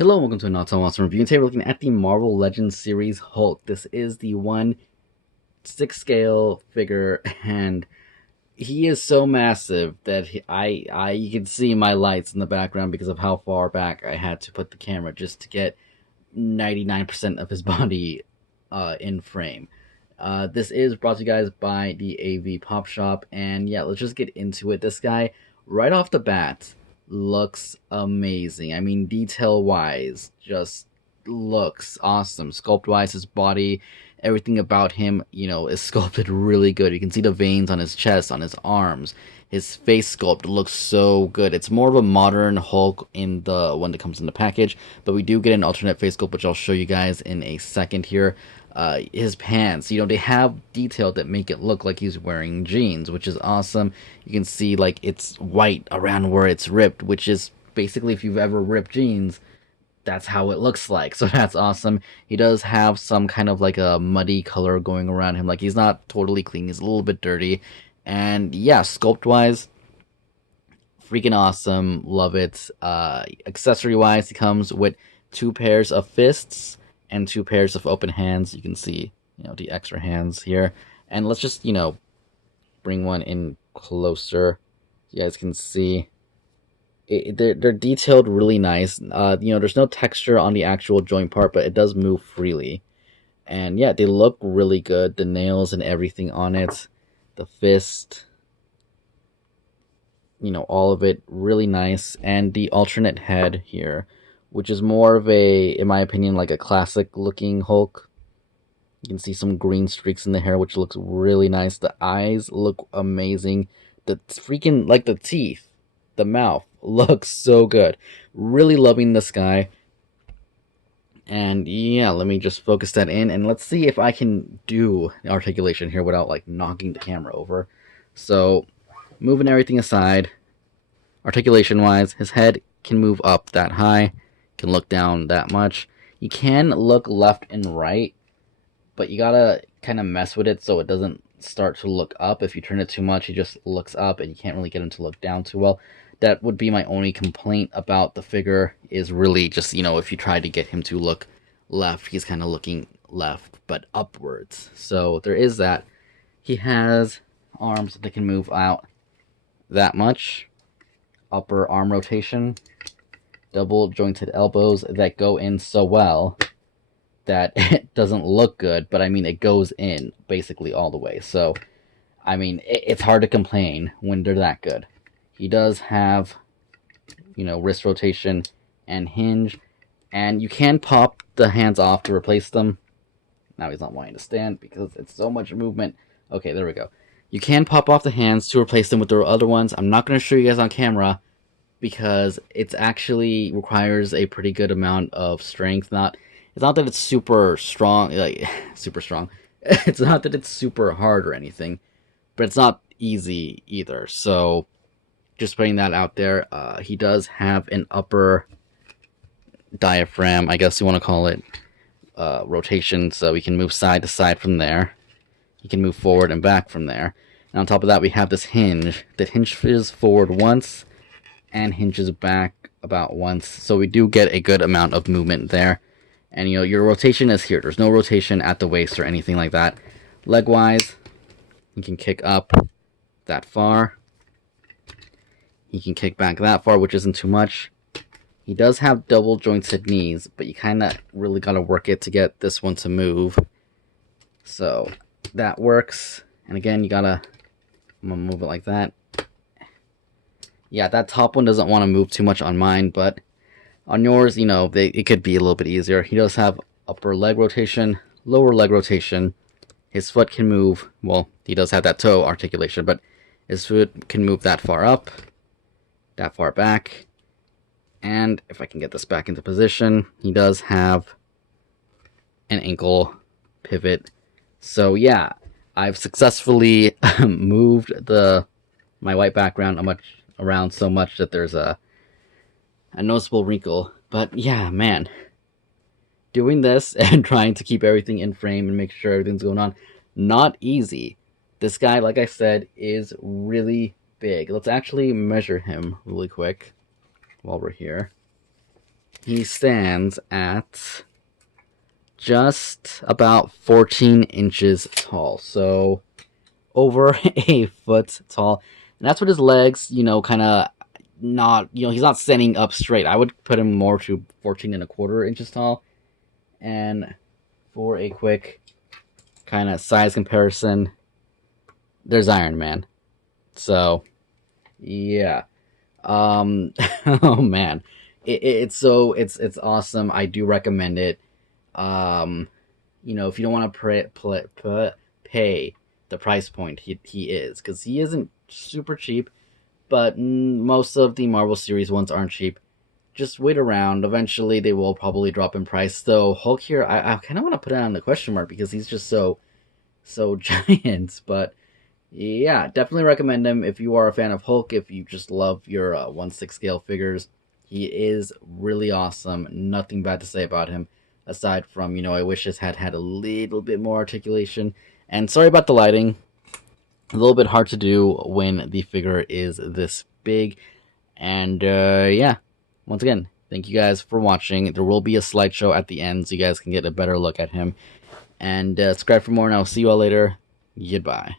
Hello and welcome to a Not So Awesome review. And today we're looking at the Marvel Legends series Hulk. This is the 1/6 scale figure, and he is so massive that you can see my lights in the background because of how far back I had to put the camera just to get 99% of his body in frame. This is brought to you guys by the AV Pop Shop, and yeah, let's just get into it. This guy, right off the bat, looks amazing. I mean, detail wise, just looks awesome. Sculpt wise, his body, everything about him, is sculpted really good. You can see the veins on his chest, on his arms. His face sculpt looks so good. It's more of a modern Hulk in the one that comes in the package, but we do get an alternate face sculpt, which I'll show you guys in a second here. His pants, they have detail that make it look like he's wearing jeans, which is awesome. You can see like it's white around where it's ripped, which is basically if you've ever ripped jeans, that's how it looks like. So that's awesome. He does have some kind of like a muddy color going around him. Like he's not totally clean. He's a little bit dirty. And yeah, sculpt wise, freaking awesome. Love it. Accessory wise, he comes with two pairs of fists and two pairs of open hands. You can see, the extra hands here. And let's just, bring one in closer. You guys can see they're detailed really nice. There's no texture on the actual joint part, but it does move freely. And yeah, they look really good. The nails and everything on it, the fist, all of it really nice. And the alternate head here, which is more of a, in my opinion, like a classic looking Hulk. You can see some green streaks in the hair, which looks really nice. The eyes look amazing. The freaking, like the teeth, the mouth looks so good. Really loving this guy. And yeah, let me just focus that in, and let's see if I can do articulation here without like knocking the camera over. So, moving everything aside, articulation wise, his head can move up that high, can look down that much. You can look left and right, but you gotta kind of mess with it so it doesn't start to look up. If you turn it too much, he just looks up and you can't really get him to look down too well. That would be my only complaint about the figure, is really just, if you try to get him to look left, he's kind of looking left, but upwards. So there is that. He has arms that can move out that much. Upper arm rotation. Double jointed elbows that go in so well that it doesn't look good, but I mean, it goes in basically all the way. So, I mean, it's hard to complain when they're that good. He does have, wrist rotation and hinge, and you can pop the hands off to replace them. Now he's not wanting to stand because it's so much movement. Okay, there we go. You can pop off the hands to replace them with the other ones. I'm not going to show you guys on camera because it's actually requires a pretty good amount of strength. It's not that it's super strong, like super strong. It's not that it's super hard or anything, but it's not easy either. So just putting that out there. He does have an upper diaphragm, I guess you want to call it, rotation, so he can move side to side from there. He can move forward and back from there. And on top of that, we have this hinge that hinges forward once and hinges back about once. So we do get a good amount of movement there. And your rotation is here. There's no rotation at the waist or anything like that. Leg wise, you can kick up that far. He can kick back that far, which isn't too much. He does have double jointed knees, but you kind of really got to work it to get this one to move. So that works. And again, I'm going to move it like that. Yeah, that top one doesn't want to move too much on mine, but on yours, it could be a little bit easier. He does have upper leg rotation, lower leg rotation. His foot can move, well, he does have that toe articulation, but his foot can move that far up, that far back. And if I can get this back into position, he does have an ankle pivot. So yeah, I've successfully moved my white background around so much that there's a noticeable wrinkle. But yeah, man, doing this and trying to keep everything in frame and make sure everything's going on, not easy. This guy, like I said, is really big. Let's actually measure him really quick while we're here. he stands at just about 14 inches tall. So over a foot tall. And that's what his legs, kind of not, he's not standing up straight. I would put him more to 14 and a quarter inches tall. And for a quick kind of size comparison, there's Iron Man. So, yeah. Oh man. It's awesome. I do recommend it. Um, if you don't want to pay the price point he is, because he isn't super cheap, but most of the Marvel series ones aren't cheap. Just wait around. Eventually, they will probably drop in price. Though Hulk here, I kind of want to put it on the question mark because he's just so giant. But yeah, definitely recommend him if you are a fan of Hulk. If you just love your 1/6 scale figures, he is really awesome. Nothing bad to say about him, aside from I wish his head had a little bit more articulation. And sorry about the lighting. A little bit hard to do when the figure is this big. And yeah, once again, thank you guys for watching. There will be a slideshow at the end so you guys can get a better look at him. And subscribe for more, and I'll see you all later. Goodbye.